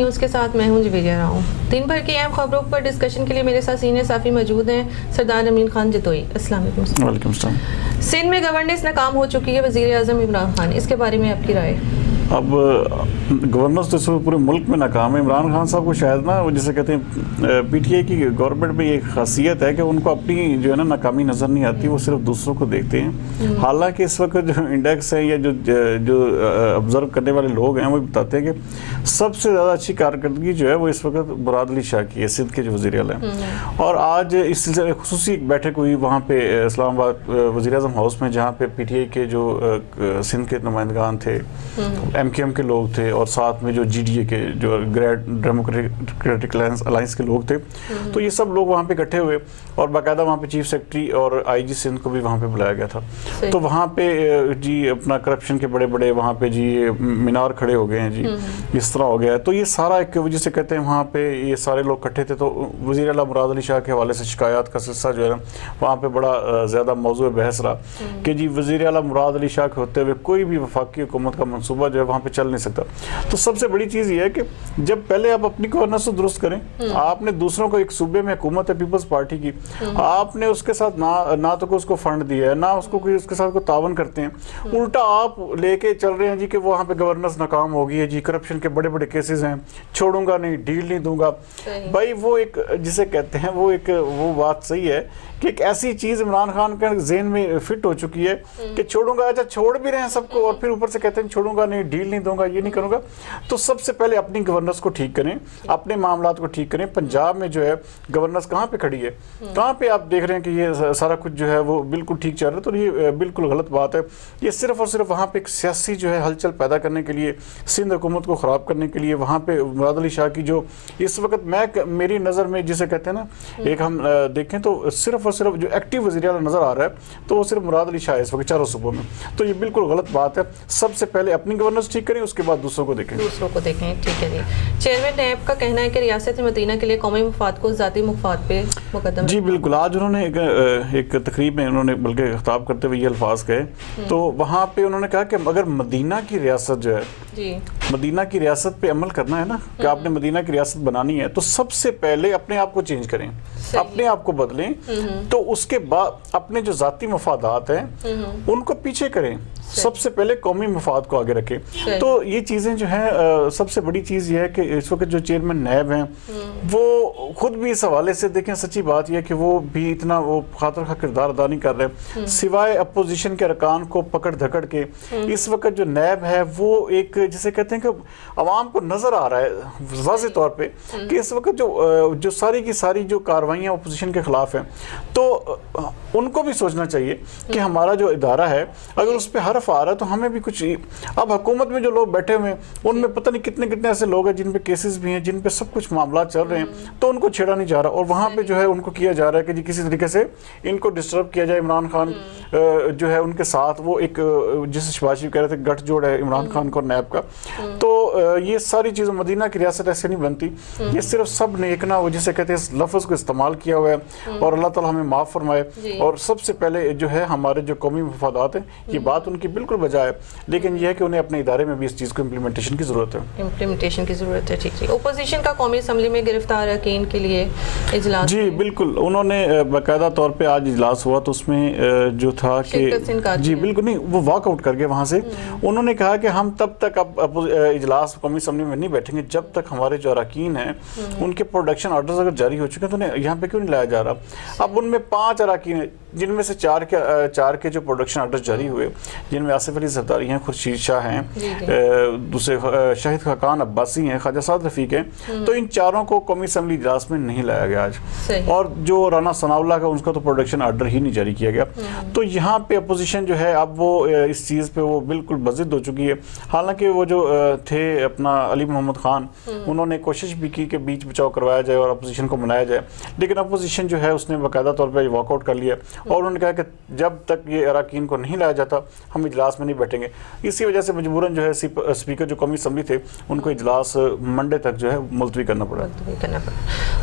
News کے ساتھ میں ہوں جویریہ راؤ. دن بھر کی اہم خبروں پر ڈسکشن کے لیے میرے ساتھ سینئر صحافی موجود ہیں سردار امین خان جتوئی. السلام علیکم. وعلیکم السلام. سندھ میں گورننس ناکام ہو چکی ہے, وزیر اعظم عمران خان, اس کے بارے میں آپ کی رائے؟ اب گورننس تو اس وقت پورے ملک میں ناکام ہے. عمران خان صاحب کو شاید نا وہ جسے کہتے ہیں پی ٹی آئی کی گورنمنٹ میں یہ خاصیت ہے کہ ان کو اپنی جو ہے نا ناکامی نظر نہیں آتی, وہ صرف دوسروں کو دیکھتے ہیں. حالانکہ اس وقت جو انڈیکس ہے یا جو آبزرو کرنے والے لوگ ہیں وہ بتاتے ہیں کہ سب سے زیادہ اچھی کارکردگی جو ہے وہ اس وقت مراد علی شاہ کی ہے, سندھ کے جو وزیر اعلیٰ ہیں. اور آج اس سلسلے میں خصوصی ایک بیٹھک ہوئی وہاں پہ اسلام آباد وزیر اعظم ہاؤس میں, جہاں پہ پی ٹی آئی کے جو سندھ کے نمائندگان تھے, ایم کیو ایم کے لوگ تھے, اور ساتھ میں جو جی ڈی اے کے جو گریڈ ڈیموکریٹک الائنس کے لوگ تھے. تو یہ سب لوگ وہاں پہ اکٹھے ہوئے اور باقاعدہ وہاں پہ چیف سیکرٹری اور آئی جی سندھ کو بھی وہاں پہ بلایا گیا تھا. تو وہاں پہ جی اپنا کرپشن کے بڑے بڑے وہاں پہ جی مینار کھڑے ہو گئے ہیں جی, اس طرح ہو گیا ہے. تو یہ سارا ایک وجہ سے کہتے ہیں وہاں پہ یہ سارے لوگ اکٹھے تھے. تو وزیر اعلیٰ مراد علی شاہ کے حوالے سے شکایات کا سلسلہ جو ہے نا وہاں پہ بڑا زیادہ موضوع بحث رہا کہ جی وزیر اعلیٰ مراد علی شاہ کے ہوتے ہوئے کوئی بھی وفاقی حکومت کا منصوبہ جو ہے وہاں پہ چل نہیں سکتا. تو سب سے بڑی چیز یہ ہے کہ جب پہلے آپ اپنی گورننس کو درست کریں, آپ نے دوسروں کو, ایک صوبے میں حکومت ہے پیپلز پارٹی کی, آپ نے اس کے ساتھ نہ تو اس کو فنڈ دیا ہے, نہ اس کو کوئی اس کے ساتھ کوئی تعاون کرتے ہیں, الٹا آپ لے کے چل رہے ہیں جی کہ وہاں پہ گورننس ناکام ہو گئی ہے جی, کرپشن کے بڑے بڑے کیسز ہیں, چھوڑوں گا نہیں, ڈیل نہیں دوں گا. بھائی وہ ایک جسے کہتے ہیں وہ بات صحیح ہے کہ ایک ایسی چیز عمران خان کے ذہن میں فٹ ہو چکی ہے کہ چھوڑوں گا, اچھا چھوڑ بھی رہے ہیں سب کو, اور پھر اوپر سے کہتے ہیں چھوڑوں گا نہیں, ڈیل نہیں دوں گا, یہ نہیں کروں گا. تو سب سے پہلے اپنی گورننس کو ٹھیک کریں, اپنے معاملات کو ٹھیک کریں. پنجاب میں جو ہے گورننس کہاں پہ کھڑی ہے, کہاں پہ آپ دیکھ رہے ہیں کہ یہ سارا کچھ جو ہے وہ بالکل ٹھیک چل رہا ہے. تو یہ بالکل غلط بات ہے. یہ صرف اور صرف وہاں پہ ایک سیاسی جو ہے ہلچل پیدا کرنے کے لیے, سندھ حکومت کو خراب کرنے کے لیے, وہاں پہ مراد علی شاہ کی جو اس وقت میری نظر میں جسے کہتے ہیں نا, ایک ہم دیکھیں تو صرف اور صرف جو ایکٹیو وزیر اعلیٰ نظر آ رہا ہے تو وہ صرف مراد علی شاہ ہے اس وقت چاروں صوبوں میں. تو یہ بالکل غلط بات ہے. سب سے پہلے اپنی گورننس ٹھیک کریں, اس کے بعد دوسروں کو دیکھیں. ٹھیک ہے جی. چیئرمین نیب کا کہنا ہے کہ ریاست مدینہ کے لیے قومی مفاد کو ذاتی مفاد پہ مقدم. جی بالکل. آج انہوں نے ایک تقریب میں انہوں نے بلکہ خطاب کرتے ہوئے یہ الفاظ کہے, تو وہاں پہ انہوں نے کہا کہ اگر مدینہ کی ریاست جو ہے, مدینہ کی ریاست پہ عمل کرنا ہے نا, کہ آپ نے مدینہ کی ریاست بنانی ہے, تو سب سے پہلے اپنے آپ کو چینج کریں, اپنے آپ کو بدلیں. تو اس کے بعد اپنے جو ذاتی مفادات ہیں ان کو پیچھے کریں, سب سے پہلے قومی مفاد کو آگے رکھیں. تو یہ چیزیں جو ہیں, سب سے بڑی چیز یہ ہے کہ اس وقت جو چیئرمین نیب ہیں وہ خود بھی اس حوالے سے دیکھیں, سچی بات یہ ہے کہ وہ بھی اتنا وہ خاطر خواہ کردار ادا نہیں کر رہے, سوائے اپوزیشن کے ارکان کو پکڑ دھکڑ کے. اس وقت جو نیب ہے وہ ایک جسے کہتے ہیں کہ عوام کو نظر آ رہا ہے واضح طور پہ کہ اس وقت جو ساری کی ساری جو کاروائیاں اپوزیشن کے خلاف ہیں, تو ان کو بھی سوچنا چاہیے کہ ہمارا جو ادارہ ہے اگر اس پہ حرف آ رہا ہے تو ہمیں بھی کچھ. اب حکومت میں جو لوگ بیٹھے ہوئے ہیں ان میں پتہ نہیں کتنے ایسے لوگ ہیں جن پہ کیسز بھی ہیں, جن پہ سب کچھ معاملات چل رہے ہیں, تو ان کو چھیڑا نہیں جا رہا, اور وہاں پہ جو ہے ان کو کیا جا رہا ہے کہ جی کسی طریقے سے ان کو ڈسٹرب کیا جائے. عمران خان جو ہے ان کے ساتھ وہ ایک جس شہباز شریف کہہ رہے تھے گٹھ جوڑ ہے عمران خان کو اور نیب کا. تو یہ ساری چیزیں, مدینہ کی ریاست ایسے نہیں بنتی. یہ صرف سب نے ایک نا وہ جسے کہتے ہیں اس لفظ کو استعمال کیا ہوا ہے, اور اللہ تعالیٰ ہمیں معاف فرمائے. اور سب سے پہلے جو ہے ہمارے جو قومی مفادات ہیں, یہ بات ان کی بالکل بجا ہے, لیکن یہ ہے کہ انہیں اپنے ادارے میں بھی اس چیز کو امپلیمنٹیشن کی ضرورت ہے. ٹھیک. اپوزیشن کا قومی اسمبلی میں گرفتار اراکین کے لیے اجلاس. جی بالکل. انہوں نے باقاعدہ طور پہ آج اجلاس ہوا تو اس میں جو تھا کہ جی بالکل نہیں, وہ واک آؤٹ کر گئے وہاں سے. انہوں نے کہا کہ ہم تب تک اب اجلاس قومی اسمبلی میں نہیں بیٹھیں گے جب تک ہمارے جو اراکین ہیں ان کے پروڈکشن آرڈرز اگر جاری ہو چکے ہیں تو انہیں یہاں پہ کیوں نہیں لایا جا رہا. اب ان میں 5 اراکین ہیں جن میں سے 4 کے جو پروڈکشن آرڈرز جاری ہوئے, جن میں آصف علی زرداری ہیں, خورشید شاہ ہیں, دوسرے شاہد خاقان عباسی ہیں, خواجہ سعد رفیق ہیں. تو ان 4 کو قومی اسمبلی اجلاس میں نہیں لایا گیا آج. اور جو رانا ثناء اللہ کا, اس کا تو پروڈکشن آرڈر ہی نہیں جاری کیا گیا. تو یہاں پہ اپوزیشن جو ہے اب وہ اس چیز پہ وہ بالکل بضد ہو چکی ہے. حالانکہ وہ جو تھے اپنا علی محمد خان, انہوں نے کوشش بھی کی کہ بیچ بچاؤ کروایا جائے اور اپوزیشن کو منایا جائے, لیکن اپوزیشن جو ہے اس نے باقاعدہ طور پہ واک آؤٹ کر لیا, اور انہوں نے کہا کہ جب تک یہ اراکین کو نہیں لایا جاتا ہم اجلاس میں نہیں بیٹھیں گے. اسی وجہ سے مجبوراً جو ہے اسپیکر جو قومی اسمبلی تھے ان کو اجلاس منڈے تک جو ہے ملتوی کرنا پڑا.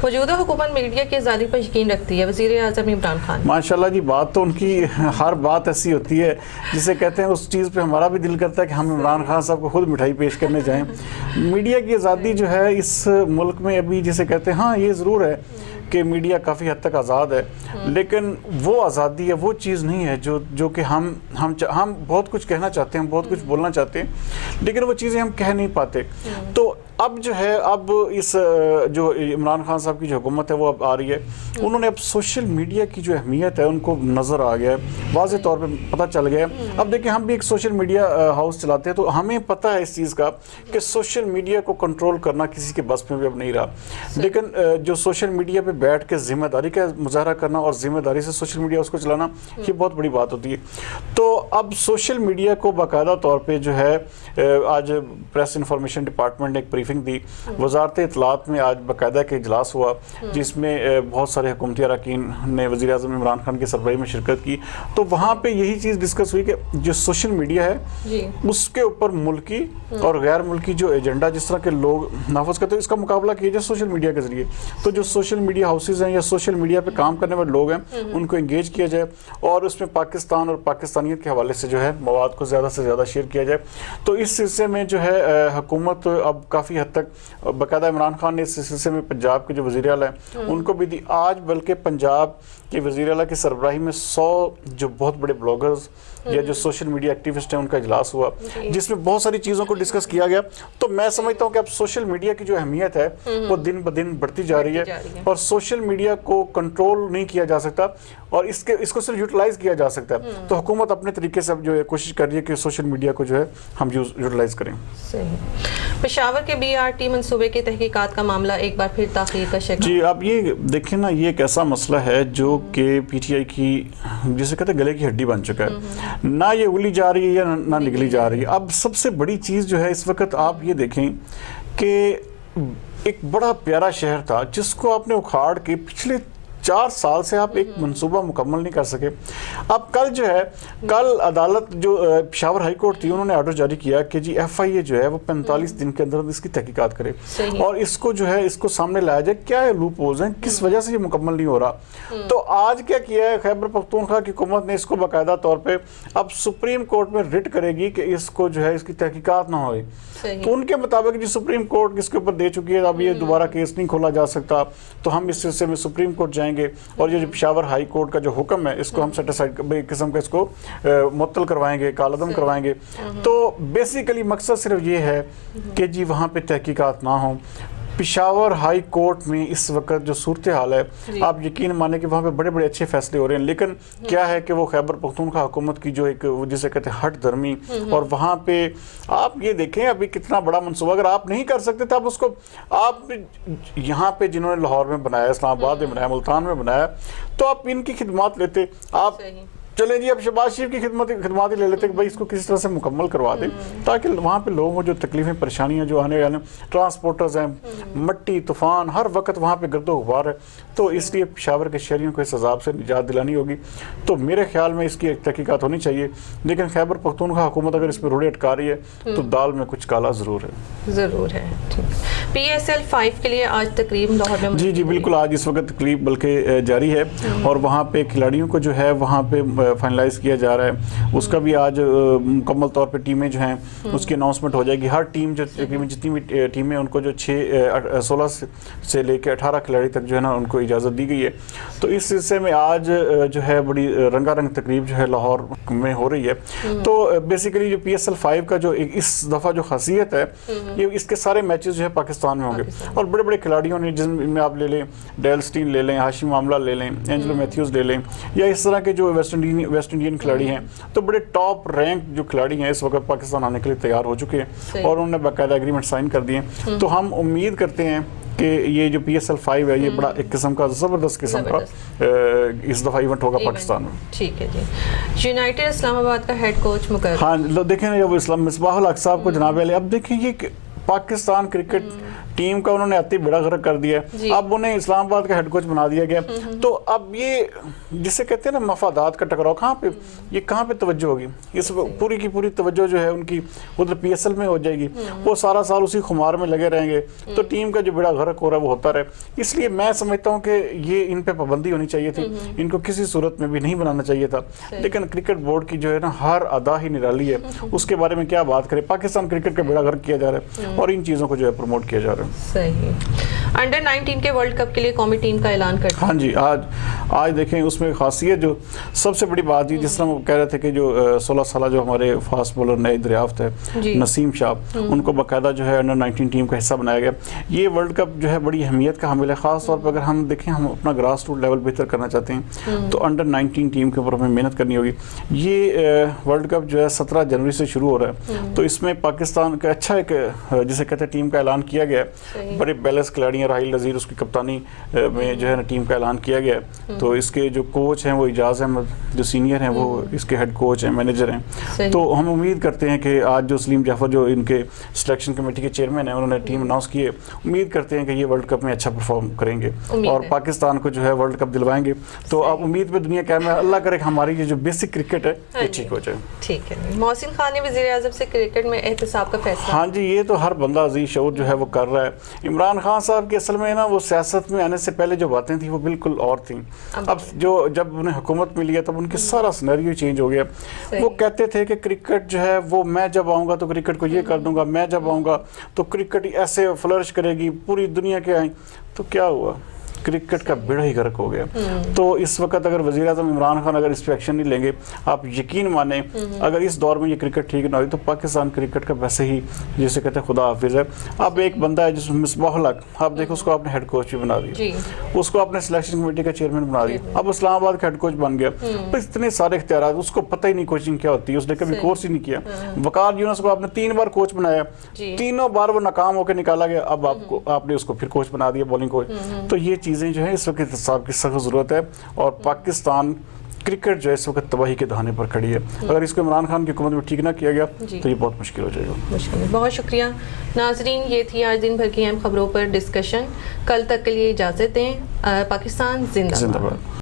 موجودہ حکومت میڈیا کی آزادی پر یقین رکھتی ہے, وزیر اعظم عمران خان. ماشاءاللہ جی, بات تو ان کی ہر بات ایسی ہوتی ہے جسے کہتے ہیں اس چیز پہ ہمارا بھی دل کرتا ہے کہ ہم عمران خان صاحب کو خود مٹھائی پیش کرنے جائیں جائیں. میڈیا کی آزادی جو ہے اس ملک میں ابھی جسے کہتے ہیں, ہاں یہ ضرور ہے کہ میڈیا کافی حد تک آزاد ہے, لیکن وہ آزادی ہے, وہ چیز نہیں ہے جو کہ ہم بہت کچھ کہنا چاہتے ہیں, ہم بہت کچھ بولنا چاہتے ہیں, لیکن وہ چیزیں ہم کہہ نہیں پاتے. تو اب جو ہے, اب اس جو عمران خان صاحب کی جو حکومت ہے وہ اب آ رہی ہے, انہوں نے اب سوشل میڈیا کی جو اہمیت ہے ان کو نظر آ گیا ہے, واضح طور پہ پتہ چل گیا ہے. اب دیکھیں, ہم بھی ایک سوشل میڈیا ہاؤس چلاتے ہیں, تو ہمیں پتہ ہے اس چیز کا کہ سوشل میڈیا کو کنٹرول کرنا کسی کے بس میں بھی اب نہیں رہا. لیکن جو سوشل میڈیا پہ بیٹھ کے ذمہ داری کا مظاہرہ کرنا اور ذمہ داری سے سوشل میڈیا اس کو چلانا, یہ بہت بڑی بات ہوتی ہے. تو اب سوشل میڈیا کو باقاعدہ طور پہ جو ہے, آج پریس انفارمیشن ڈپارٹمنٹ نے ایک بریفنگ دی, وزارت اطلاعات میں آج باقاعدہ کے اجلاس ہوا جس میں بہت سارے حکومتی اراکین نے وزیر اعظم عمران خان کی سربراہی میں شرکت کی. تو وہاں پہ یہی چیز ڈسکس ہوئی کہ جو سوشل میڈیا ہے اس کے اوپر ملکی اور غیر ملکی جو ایجنڈا جس طرح کے لوگ نافذ کرتے ہیں, اس کا مقابلہ کیا جائے سوشل میڈیا کے ذریعے. تو جو سوشل میڈیا ہاؤسز ہیں یا سوشل میڈیا پہ کام کرنے والے لوگ ہیں ان کو انگیج کیا جائے, اور اس میں پاکستان اور پاکستانیت کے حوالے سے جو ہے مواد کو زیادہ سے زیادہ شیئر کیا جائے. تو اس سلسلے میں جو ہے حکومت اب کافی حد تک, باقاعدہ عمران خان نے اس سلسلے میں پنجاب کے جو وزیر اعلیٰ ہیں ان کو بھی دی. آج بلکہ پنجاب کے وزیر اعلیٰ کی سربراہی میں 100 جو بہت بڑے بلاگرز یا جو سوشل میڈیا ایکٹیوسٹ ہیں ان کا اجلاس ہوا جس میں بہت ساری چیزوں کو ڈسکس کیا گیا. تو میں سمجھتا ہوں کہ اب سوشل میڈیا کی جو اہمیت ہے وہ دن بدن بڑھتی جا رہی ہے, اور سوشل میڈیا کو کنٹرول نہیں کیا جا سکتا اور اس کو صرف یوٹیلائز کیا جا سکتا ہے. تو حکومت اپنے طریقے سے اب جو ہے کوشش کر رہی ہے کہ سوشل میڈیا کو جو ہے ہم یوٹیلائز کریں. پشاور کے BRT منصوبے کی تحقیقات کا معاملہ ایک بار پھر تاخیر کا شکار. جی, اب یہ دیکھیں نا, یہ ایک ایسا مسئلہ ہے جو کہ PTI کی جسے کہتے ہیں گلے کی ہڈی بن چکا ہے, نہ یہ اگلی جا رہی ہے یا نہ نگلی جا رہی ہے. اب سب سے بڑی چیز جو ہے اس وقت آپ یہ دیکھیں کہ ایک بڑا پیارا شہر تھا جس کو آپ نے اکھاڑ کے پچھلے 4 سال سے آپ ایک منصوبہ مکمل نہیں کر سکے. اب کل جو ہے, کل عدالت جو پشاور ہائی کورٹ تھی انہوں نے آرڈر جاری کیا کہ جی FIA جو ہے وہ 45 دن کے اندر اس کی تحقیقات کرے اور اس کو جو ہے اس کو سامنے لایا جائے کیا لوپ ہولز ہیں, کس وجہ سے یہ مکمل نہیں ہو رہا. تو آج کیا کیا ہے خیبر پختونخوا کی حکومت نے, اس کو باقاعدہ طور پہ اب سپریم کورٹ میں رٹ کرے گی کہ اس کو جو ہے اس کی تحقیقات نہ ہوئے. تو ان کے مطابق جو سپریم کورٹ اس کے اوپر دے چکی ہے, اب یہ دوبارہ کیس نہیں کھولا جا سکتا, تو ہم اس سلسلے میں سپریم کورٹ جائیں گے اور یہ جو پشاور ہائی کورٹ کا جو حکم ہے اس کو ہم سیٹ اسائڈ قسم کا اس کو معطل کروائیں گے, کالعدم کروائیں گے. تو بیسیکلی مقصد صرف یہ ہے کہ جی وہاں پہ تحقیقات نہ ہوں. پشاور ہائی کورٹ میں اس وقت جو صورتحال ہے, آپ یقین مانیں کہ وہاں پہ بڑے بڑے اچھے فیصلے ہو رہے ہیں, لیکن کیا ہے کہ وہ خیبر پختونخوا حکومت کی جو ایک جسے کہتے ہیں ہٹ درمی, اور وہاں پہ آپ یہ دیکھیں ابھی کتنا بڑا منصوبہ اگر آپ نہیں کر سکتے تو اس کو آپ یہاں پہ جنہوں نے لاہور میں بنایا, اسلام آباد میں بنایا, ملتان میں بنایا, تو آپ ان کی خدمات لیتے. آپ چلیں جی اب شہباز شریف کی خدمات ہی لے لیتے کہ بھائی اس کو کسی طرح سے مکمل کروا دیں تاکہ وہاں پہ لوگوں کو جو تکلیفیں پریشانیاں جو آنے والے ٹرانسپورٹرز ہیں, مٹی طوفان ہر وقت وہاں پہ گرد و غبار ہے, تو اس لیے پشاور کے شہریوں کو اس عذاب سے نجات دلانی ہوگی. تو میرے خیال میں اس کی ایک تحقیقات ہونی چاہیے, لیکن خیبر پختونخوا حکومت اگر اس پہ روڑے اٹکا رہی ہے تو دال میں کچھ کالا ضرور ہے. ضرور ہے. PSL 5 کے لیے آج تقریب لاہور میں. جی بالکل, آج اس وقت تقریب بلکہ جاری ہے اور وہاں پہ کھلاڑیوں کو جو ہے وہاں پہ فائنلائز کیا جا رہا ہے. اس کا بھی آج مکمل طور پہ ٹیمیں جو ہیں اس کی اناؤنسمنٹ ہو جائے گی. ہر ٹیم جو جتنی بھی ٹیمیں ان کو جو 16 سے لے کے 18 کھلاڑی تک جو ہے نا ان کو اجازت دی گئی ہے. تو اس سلسلے میں آج جو ہے بڑی رنگا رنگ تقریب جو ہے لاہور میں ہو رہی ہے. تو بیسیکلی جو PSL 5 کا جو اس دفعہ جو خاصیت ہے یہ اس کے سارے میچز جو ہے پاکستان میں ہوں گے اور بڑے بڑے کھلاڑیوں نے, جن میں آپ لے لیں ڈیل سٹین لے لیں, ہاشم عاملہ لے لیں, اینجلو میتھیوز لے لیں, یا اس طرح کے جو ویسٹ انڈین کھلاڑی ہیں, تو بڑے ٹاپ رینک جو کھلاڑی ہیں اس وقت پاکستان آنے کے لیے تیار ہو چکے ہیں اور انہوں نے باقاعدہ ایگریمنٹ سائن کر دیے. تو ہم امید کرتے ہیں کہ یہ جو PSL 5 ہے یہ بڑا ایک قسم کا زبردست قسم کا اس دفعہ ایونٹ ہوگا پاکستان میں. ٹھیک ہے جی. یونائٹڈ اسلام آباد کا ہیڈ کوچ مقرر. ہاں دیکھیں نا وہ اسلام مصباح الحق صاحب کو جناب علی, اب دیکھیں یہ پاکستان کرکٹ ٹیم کا انہوں نے اتی بیڑا غرق کر دیا ہے. اب انہیں اسلام آباد کا ہیڈ کوچ بنا دیا گیا. تو اب یہ جسے کہتے ہیں نا مفادات کا ٹکراؤ, کہاں پہ توجہ ہوگی؟ اس پوری کی پوری توجہ جو ہے ان کی ادھر پی ایس ایل میں ہو جائے گی. وہ سارا سال اسی خمار میں لگے رہیں گے, تو ٹیم کا جو بیڑا غرق ہو رہا ہے وہ ہوتا رہے. اس لیے میں سمجھتا ہوں کہ یہ ان پہ پابندی ہونی چاہیے تھی, ان کو کسی صورت میں بھی نہیں بنانا چاہیے تھا. لیکن کرکٹ بورڈ کی جو ہے نا ہر ادا ہی نرالی ہے, اس کے بارے میں کیا بات کرے. پاکستان کرکٹ کا بیڑا غرق کیا جا رہا ہے اور ان چیزوں کو جو ہے پروموٹ کیا جا رہا ہے. صحیح. انڈر 19 کے ورلڈ کپ کے لیے قومی ٹیم کا اعلان کرتے ہیں. ہاں جی, آج دیکھیں اس میں خاصیت جو سب سے بڑی بات تھی, جس طرح وہ کہہ رہے تھے کہ جو 16 سالہ جو ہمارے فاسٹ بولر نئے دریافت ہے نسیم شاہ, ان کو باقاعدہ جو ہے انڈر 19 ٹیم کا حصہ بنایا گیا. یہ ورلڈ کپ جو ہے بڑی اہمیت کا حامل ہے, خاص طور پر اگر ہم دیکھیں ہم اپنا گراس روٹ لیول بہتر کرنا چاہتے ہیں تو انڈر 19 ٹیم کے اوپر ہمیں محنت کرنی ہوگی. یہ ورلڈ کپ جو ہے 17 جنوری سے شروع ہو رہا ہے, تو اس میں پاکستان کا اچھا ایک جسے کہتے ہیں ٹیم کا اعلان کیا گیا ہے. بڑے بیلنس کھلاڑی ہیں, راحیل نذیر اس کی کپتانی میں جو ہے نا ٹیم کا اعلان کیا گیا ہے. تو اس کے جو کوچ ہیں وہ اعجاز احمد جو سینئر ہیں وہ اس کے ہیڈ کوچ ہیں, مینیجر ہیں. تو ہم امید کرتے ہیں کہ آج جو سلیم جعفر جو ان کے سلیکشن کمیٹی کے چیئرمین ہیں, انہوں نے ٹیم اناؤنس کی ہے. امید کرتے ہیں کہ یہ ورلڈ کپ میں اچھا پرفارم کریں گے اور پاکستان کو جو ہے ورلڈ کپ دلوائیں گے. تو آپ امید پہ دنیا قائم ہے, اللہ کرے کہ ہماری یہ جو بیسک کرکٹ ہے یہ ٹھیک ہو جائے. ٹھیک ہے. محسن خان نے وزیر اعظم سے کرکٹ میں احتساب کا فیصلہ. ہاں جی, یہ تو ہر بندہ عزیز شعور جو ہے وہ کر رہا ہے. عمران خان صاحب کی اصل میں نا وہ سیاست میں آنے سے پہلے جو باتیں تھیں وہ بالکل اور تھیں. اب جب انہیں حکومت ملی ہے تب ان کے سارا سینیریو چینج ہو گیا. وہ کہتے تھے کہ کرکٹ جو ہے وہ میں جب آؤں گا تو کرکٹ کو یہ کر دوں گا, میں جب آؤں گا تو کرکٹ ایسے فلرش کرے گی, پوری دنیا کے آئیں. تو کیا ہوا, کرکٹ کا بیڑا ہی غرق ہو گیا. تو اس وقت اگر وزیر اعظم عمران خان اگر اس پہ ایکشن نہیں لیں گے, آپ یقین مانیں اگر اس دور میں یہ کرکٹ ٹھیک نہ ہوئی تو پاکستان کرکٹ کا ویسے ہی جسے کہتے ہیں خدا حافظ ہے. اب ایک بندہ ہے جس میں مصباح الحق, آپ دیکھو اس کو آپ نے ہیڈ کوچ بھی بنا دیا, اس کو آپ نے سلیکشن کمیٹی کا چیئرمین بنا دیا, اب اسلام آباد کا ہیڈ کوچ بن گیا. اتنے سارے اختیارات, اس کو پتہ ہی نہیں کوچنگ کیا ہوتی ہے, اس نے کبھی کورس ہی نہیں کیا. وقار یونس کو آپ نے 3 بار کوچ بنایا, تینوں بار وہ ناکام ہو کے نکالا گیا. اب آپ نے اس کو پھر کوچ بنا دیا, بالنگ کوچ. تو یہ چیزیں جو ہیں اس وقت احتساب کی سخت ضرورت ہے, اور پاکستان کرکٹ جو ہے اس وقت تباہی کے دہانے پر کھڑی ہے. اگر اس کو عمران خان کی حکومت میں ٹھیک نہ کیا گیا تو یہ بہت مشکل ہو جائے گا. بہت شکریہ ناظرین, یہ تھی آج دن بھر کی اہم خبروں پر ڈسکشن. کل تک کے لیے اجازت دیں. پاکستان زندہ باد.